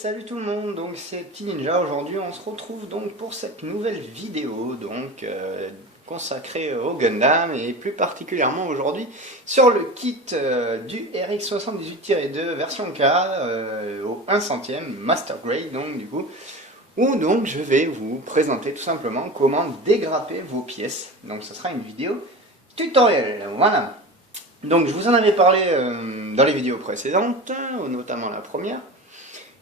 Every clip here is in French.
salut tout le monde, donc c'est Petit Ninja. Aujourd'hui on se retrouve donc pour cette nouvelle vidéo consacrée au Gundam et plus particulièrement aujourd'hui sur le kit du RX78-2 version K au 1 centième Master Grade, donc du coup où donc je vais vous présenter tout simplement comment dégrapper vos pièces. Donc ce sera une vidéo tutoriel, voilà. Donc je vous en avais parlé dans les vidéos précédentes, notamment la première,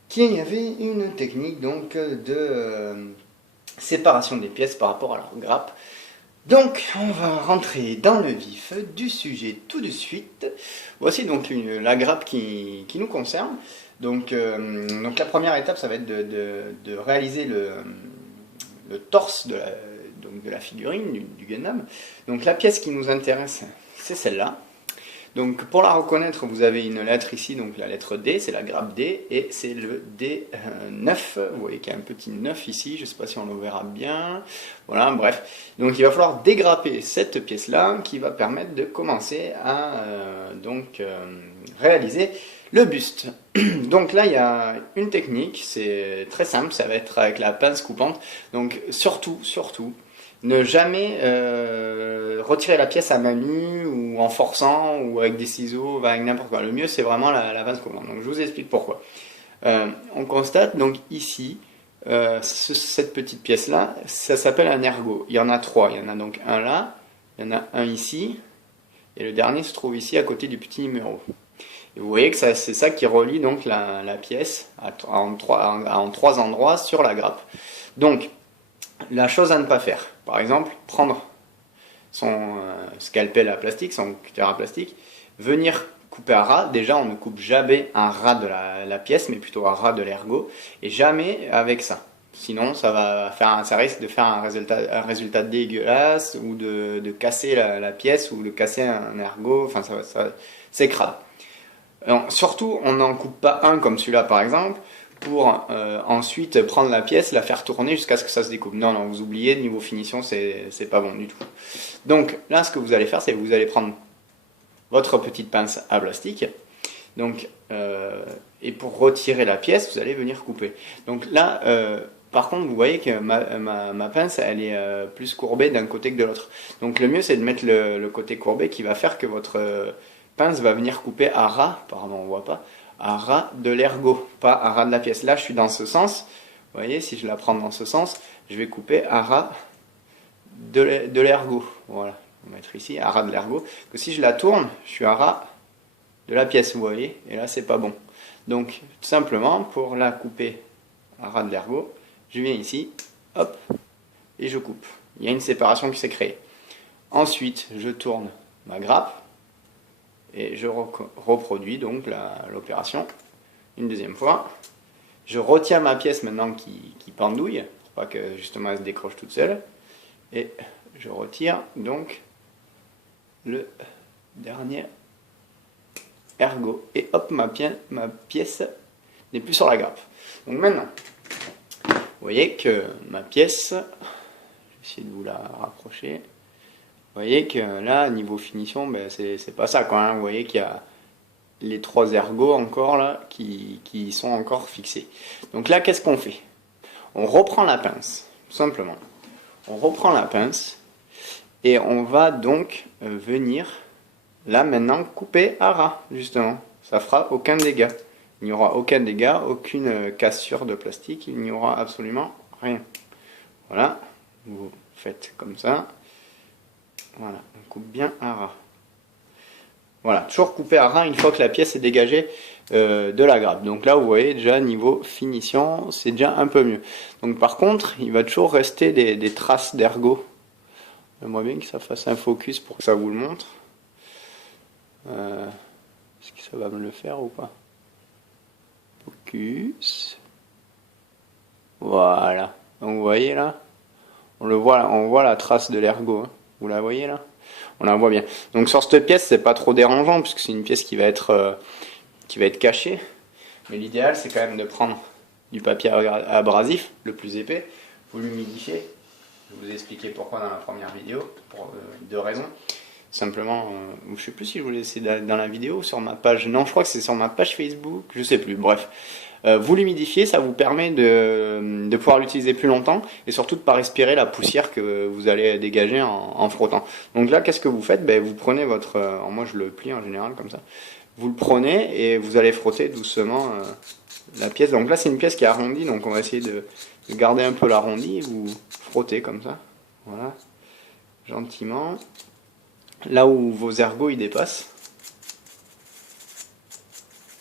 qu'il y avait une technique donc de séparation des pièces par rapport à leur grappe. Donc on va rentrer dans le vif du sujet tout de suite. Voici donc la grappe qui nous concerne. Donc la première étape, ça va être de réaliser le torse de la figurine, du Gundam. Donc la pièce qui nous intéresse, c'est celle-là. Donc pour la reconnaître, vous avez une lettre ici, donc la lettre D, c'est la grappe D, et c'est le D9, vous voyez qu'il y a un petit 9 ici, je ne sais pas si on le verra bien, voilà, bref. Donc il va falloir dégrapper cette pièce-là, qui va permettre de commencer à réaliser le buste. Donc là, il y a une technique, c'est très simple, ça va être avec la pince coupante, donc surtout, ne jamais retirer la pièce à main nue ou en forçant ou avec des ciseaux, avec n'importe quoi. Le mieux c'est vraiment la pince coupante. Donc je vous explique pourquoi. On constate donc ici, cette petite pièce là, ça s'appelle un ergot. Il y en a trois. Il y en a donc un là, il y en a un ici, et le dernier se trouve ici à côté du petit numéro. Et vous voyez que c'est ça qui relie donc la pièce en trois endroits sur la grappe. Donc la chose à ne pas faire, par exemple, prendre son scalpel à plastique, son cutter à plastique, venir couper à ras. Déjà, on ne coupe jamais un ras de la pièce, mais plutôt un ras de l'ergot, et jamais avec ça. Sinon, ça risque de faire un résultat dégueulasse, ou de casser la pièce, ou de casser un ergot, enfin, c'est crade. Alors, surtout, on n'en coupe pas un comme celui-là, par exemple, pour ensuite prendre la pièce, la faire tourner jusqu'à ce que ça se découpe. Non, vous oubliez, niveau finition, c'est pas bon du tout. Donc là, ce que vous allez faire, c'est que vous allez prendre votre petite pince à plastique, et pour retirer la pièce, vous allez venir couper. Donc là, par contre, vous voyez que ma pince, elle est plus courbée d'un côté que de l'autre. Donc le mieux, c'est de mettre le côté courbé qui va faire que votre pince va venir couper à ras, pardon, on voit pas, à ras de l'ergot, pas à ras de la pièce. Là, je suis dans ce sens. Vous voyez, si je la prends dans ce sens, je vais couper à ras de l'ergot. Voilà, on va mettre ici à ras de l'ergot. Que si je la tourne, je suis à ras de la pièce, vous voyez. Et là, c'est pas bon. Donc, tout simplement, pour la couper à ras de l'ergot, je viens ici, hop, et je coupe. Il y a une séparation qui s'est créée. Ensuite, je tourne ma grappe. Et je reproduis donc l'opération une deuxième fois. Je retiens ma pièce maintenant qui pendouille, pour pas que justement elle se décroche toute seule. Et je retire donc le dernier ergot. Et hop, ma pièce n'est plus sur la grappe. Donc maintenant, vous voyez que ma pièce, je vais essayer de vous la rapprocher. Vous voyez que là, niveau finition, ben, c'est pas ça quoi, hein. Vous voyez qu'il y a les trois ergots encore là qui sont encore fixés. Donc là, qu'est-ce qu'on fait? On reprend la pince, tout simplement. On reprend la pince et on va donc venir là maintenant couper à ras, justement. Ça fera aucun dégât. Il n'y aura aucun dégât, aucune cassure de plastique, il n'y aura absolument rien. Voilà, vous faites comme ça. Voilà, on coupe bien à ras. Voilà, toujours couper à ras une fois que la pièce est dégagée de la grappe. Donc là, vous voyez déjà, niveau finition, c'est déjà un peu mieux. Donc par contre, il va toujours rester des traces d'ergot. J'aimerais bien que ça fasse un focus pour que ça vous le montre. Est-ce que ça va me le faire ou pas? Focus. Voilà. Donc vous voyez là, on voit la trace de l'ergot. Hein. Vous la voyez là? On la voit bien. Donc sur cette pièce, c'est pas trop dérangeant puisque c'est une pièce qui va être cachée. Mais l'idéal, c'est quand même de prendre du papier abrasif, le plus épais, vous l'humidifiez. Je vous ai expliqué pourquoi dans la première vidéo, pour deux raisons. Simplement, je sais plus si je vous l'ai laissé dans la vidéo, sur ma page, non je crois que c'est sur ma page Facebook, je sais plus, bref. Vous l'humidifiez, ça vous permet de pouvoir l'utiliser plus longtemps et surtout de ne pas respirer la poussière que vous allez dégager en frottant. Donc là, qu'est-ce que vous faites? Ben, vous prenez votre... alors moi je le plie en général comme ça. Vous le prenez et vous allez frotter doucement la pièce. Donc là c'est une pièce qui est arrondie, donc on va essayer de garder un peu l'arrondi. Vous frottez comme ça, voilà, gentiment. Là où vos ergots ils dépassent.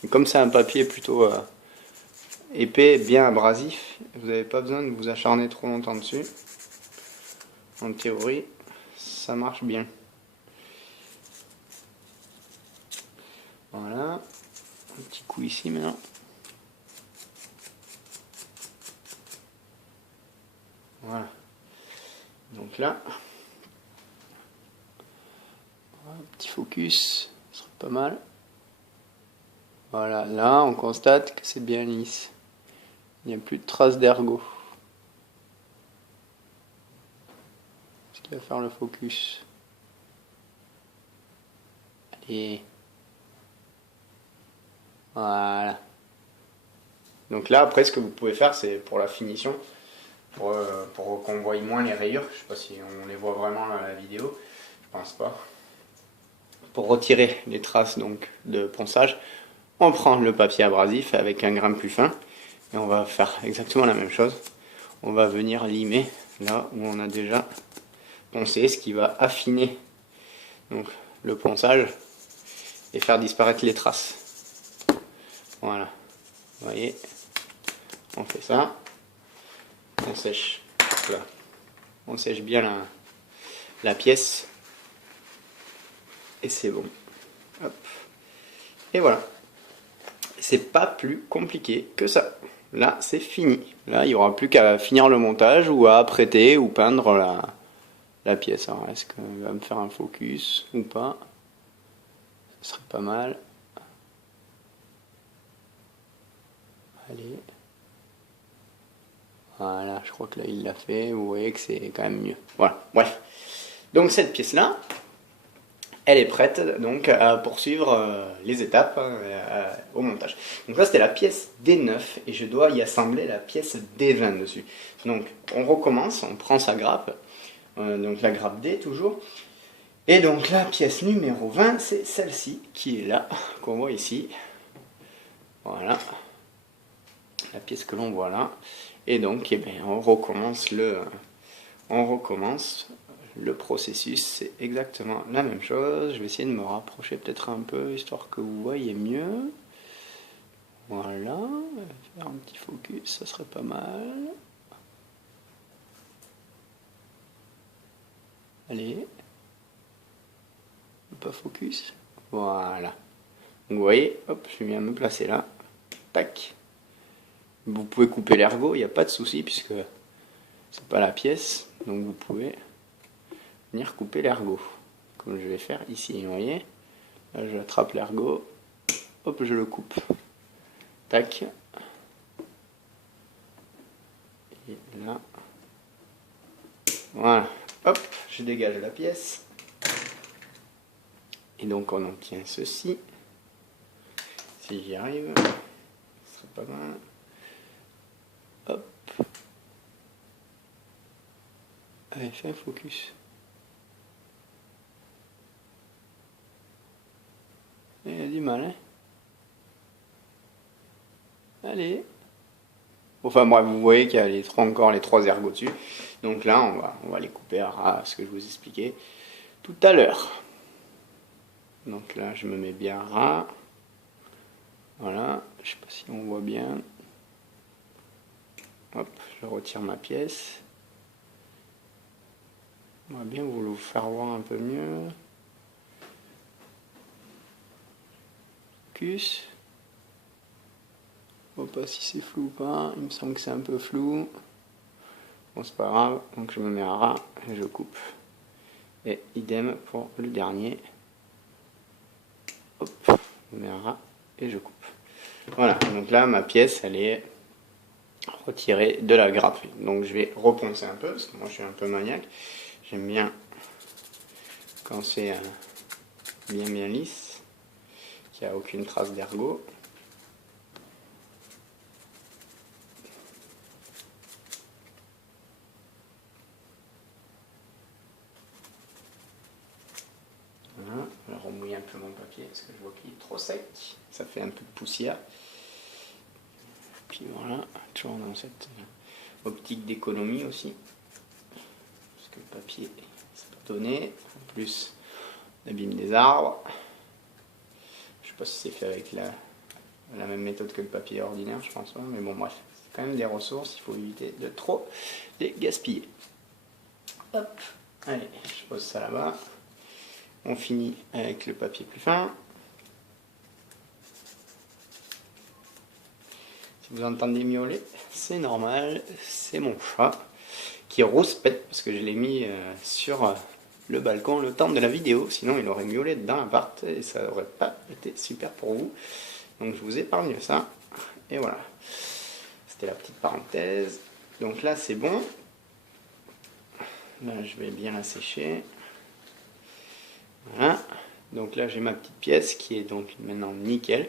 Et comme c'est un papier plutôt épais, bien abrasif, vous n'avez pas besoin de vous acharner trop longtemps dessus. En théorie, ça marche bien. Voilà, un petit coup ici maintenant. Voilà. Donc là, un petit focus, ce serait pas mal. Voilà, là on constate que c'est bien lisse. Il n'y a plus de traces d'ergot. Ce qui va faire le focus. Allez. Voilà. Donc là, après, ce que vous pouvez faire, c'est pour la finition, pour qu'on voie moins les rayures. Je sais pas si on les voit vraiment dans la vidéo. Je pense pas. Pour retirer les traces donc de ponçage, on prend le papier abrasif avec un grain plus fin et on va faire exactement la même chose. On va venir limer là où on a déjà poncé, ce qui va affiner donc le ponçage et faire disparaître les traces. Voilà, vous voyez, on fait ça, on sèche, là. On sèche bien la pièce et c'est bon. Hop. Et voilà. C'est pas plus compliqué que ça. Là, c'est fini. Là, il n'y aura plus qu'à finir le montage ou à apprêter ou peindre la pièce. Alors, est-ce qu'il va me faire un focus ou pas? Ce serait pas mal. Allez. Voilà, je crois que là, il l'a fait. Vous voyez que c'est quand même mieux. Voilà, bref. Donc, cette pièce-là, elle est prête donc à poursuivre les étapes au montage. Donc là c'était la pièce D9 et je dois y assembler la pièce D20 dessus. Donc on recommence, on prend sa grappe, donc la grappe D toujours. Et donc la pièce numéro 20 c'est celle-ci qui est là, qu'on voit ici. Voilà, la pièce que l'on voit là. Et donc eh bien, on recommence le processus, c'est exactement la même chose. Je vais essayer de me rapprocher peut-être un peu, histoire que vous voyez mieux. Voilà, faire un petit focus, ça serait pas mal. Allez. Pas focus. Voilà. Donc vous voyez, hop, je vais bien me placer là. Tac. Vous pouvez couper l'ergot, il n'y a pas de souci, puisque c'est pas la pièce. Donc vous pouvez venir couper l'ergot, comme je vais faire ici, vous voyez. Là, j'attrape l'ergot, hop, je le coupe. Tac. Et là. Voilà. Hop, je dégage la pièce. Et donc on obtient ceci. Si j'y arrive, ce serait pas mal. Hop. Allez, fais un focus. Il a du mal, hein. Allez. Enfin bref, vous voyez qu'il y a encore les trois ergots dessus. Donc là, on va les couper à ce que je vous expliquais tout à l'heure. Donc là, je me mets bien ras. Voilà, je sais pas si on voit bien. Hop, je retire ma pièce. On va bien vous faire voir un peu mieux. Focus. Je vois pas si c'est flou ou pas, il me semble que c'est un peu flou. Bon, c'est pas grave, donc je me mets à ras et je coupe. Et idem pour le dernier. Hop, je me mets à ras et je coupe. Voilà, donc là ma pièce elle est retirée de la grappe. Donc je vais reponcer un peu, parce que moi je suis un peu maniaque. J'aime bien quand c'est bien lisse, qu'il n'y a aucune trace d'ergot. Voilà, je vais remouiller un peu mon papier parce que je vois qu'il est trop sec, ça fait un peu de poussière. Puis voilà, toujours dans cette optique d'économie aussi, parce que le papier c'est pas donné, en plus on abîme des arbres. Je sais pas si c'est fait avec la même méthode que le papier ordinaire, je pense pas, mais bon bref, c'est quand même des ressources, il faut éviter de trop les gaspiller. Hop, allez, je pose ça là-bas. On finit avec le papier plus fin. Si vous entendez miauler, c'est normal, c'est mon chat qui rouspète parce que je l'ai mis sur le balcon le temps de la vidéo, sinon il aurait miaulé dans l'appart et ça n'aurait pas été super pour vous. Donc je vous épargne ça. Et voilà, c'était la petite parenthèse. Donc là c'est bon. Là je vais bien la sécher. Voilà, donc là j'ai ma petite pièce qui est donc maintenant nickel.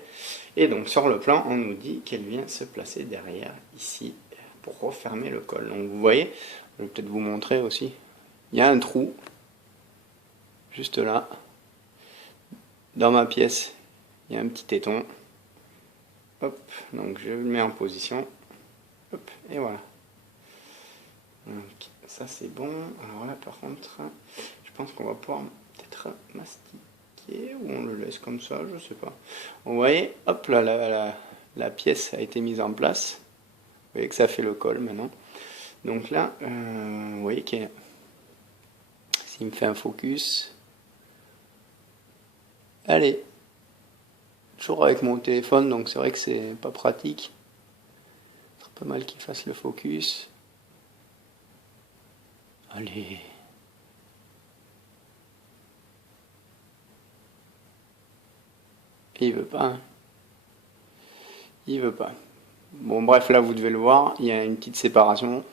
Et donc sur le plan on nous dit qu'elle vient se placer derrière ici pour refermer le col. Donc vous voyez, je vais peut-être vous montrer aussi, il y a un trou juste là. Dans ma pièce il y a un petit téton. Hop, donc je le mets en position. Hop, et voilà. Donc ça c'est bon. Alors là par contre, je pense qu'on va pouvoir peut-être mastiquer ou on le laisse comme ça, je sais pas. Vous voyez, hop là, la pièce a été mise en place. Vous voyez que ça fait le col maintenant. Donc là, vous voyez qu'il s'il me fait un focus, allez, toujours avec mon téléphone, donc c'est vrai que c'est pas pratique. Ce serait pas mal qu'il fasse le focus. Allez. Et il veut pas. Hein. Il veut pas. Bon bref, là vous devez le voir, il y a une petite séparation.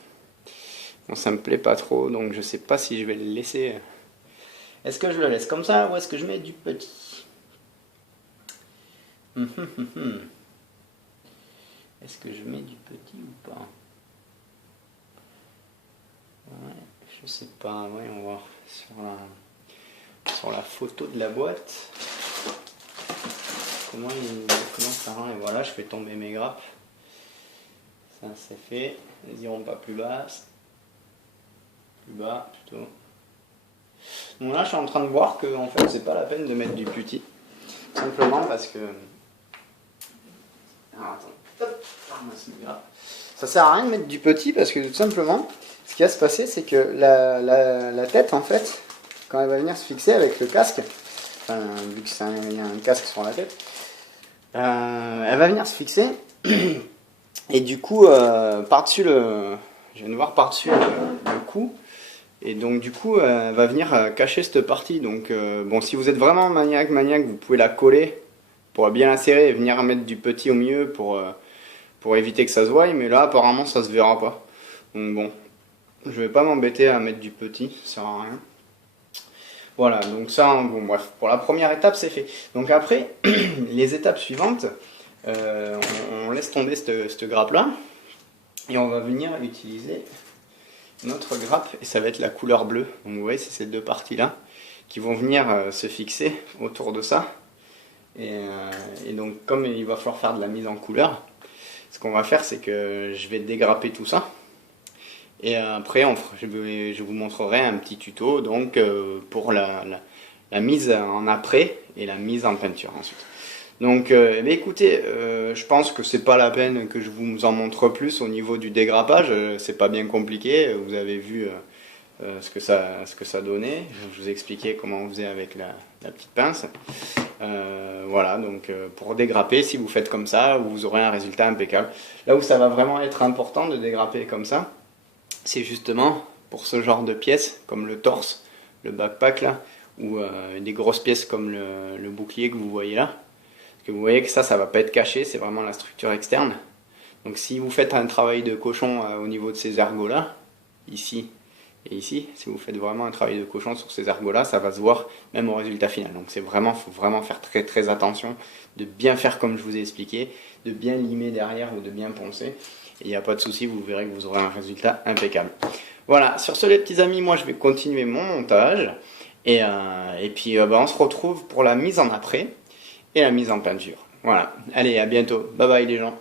Bon, ça me plaît pas trop, donc je sais pas si je vais le laisser. Est-ce que je le laisse comme ça ou est-ce que je mets du petit? Est-ce que je mets du petit ou pas? Ouais, je sais pas, ouais, on va voir sur la photo de la boîte. Comment ça rend, et voilà, je fais tomber mes grappes. Ça c'est fait, elles iront pas plus bas plutôt. Donc là je suis en train de voir que en fait c'est pas la peine de mettre du petit, simplement parce que alors attends, hop, ça sert à rien de mettre du petit parce que tout simplement ce qui va se passer c'est que la tête en fait quand elle va venir se fixer avec le casque, enfin, vu qu'il y a un casque sur la tête, elle va venir se fixer et du coup par-dessus je viens de voir par-dessus le cou, et donc du coup elle va venir cacher cette partie. Donc bon, si vous êtes vraiment maniaque, vous pouvez la coller pour bien la serrer et venir mettre du petit au milieu pour éviter que ça se voie, mais là apparemment ça se verra pas. Donc bon, je vais pas m'embêter à mettre du petit, ça sert à rien. Voilà, donc ça, bon bref, pour la première étape c'est fait. Donc après, les étapes suivantes, on laisse tomber cette grappe là, et on va venir utiliser notre grappe, et ça va être la couleur bleue. Donc vous voyez, c'est ces deux parties là qui vont venir se fixer autour de ça. Et donc comme il va falloir faire de la mise en couleur, ce qu'on va faire c'est que je vais dégrapper tout ça. Et après, je vous montrerai un petit tuto donc, pour la mise en après et la mise en peinture ensuite. Donc écoutez, je pense que c'est pas la peine que je vous en montre plus au niveau du dégrappage, c'est pas bien compliqué, vous avez vu ce que ça donnait, je vous ai expliqué comment on faisait avec la petite pince. Voilà, donc pour dégrapper, si vous faites comme ça, vous aurez un résultat impeccable. Là où ça va vraiment être important de dégrapper comme ça, c'est justement pour ce genre de pièces, comme le torse, le backpack là, ou des grosses pièces comme le bouclier que vous voyez là. Parce que vous voyez que ça va pas être caché, c'est vraiment la structure externe. Donc si vous faites un travail de cochon au niveau de ces ergots là, ici Et ici, si vous faites vraiment un travail de cochon sur ces ergots-là, ça va se voir même au résultat final. Donc c'est vraiment, faut vraiment faire très très attention, de bien faire comme je vous ai expliqué, de bien limer derrière ou de bien poncer. Et il n'y a pas de souci, vous verrez que vous aurez un résultat impeccable. Voilà, sur ce les petits amis, moi je vais continuer mon montage. Et puis on se retrouve pour la mise en après et la mise en peinture. Voilà, allez, à bientôt. Bye bye les gens.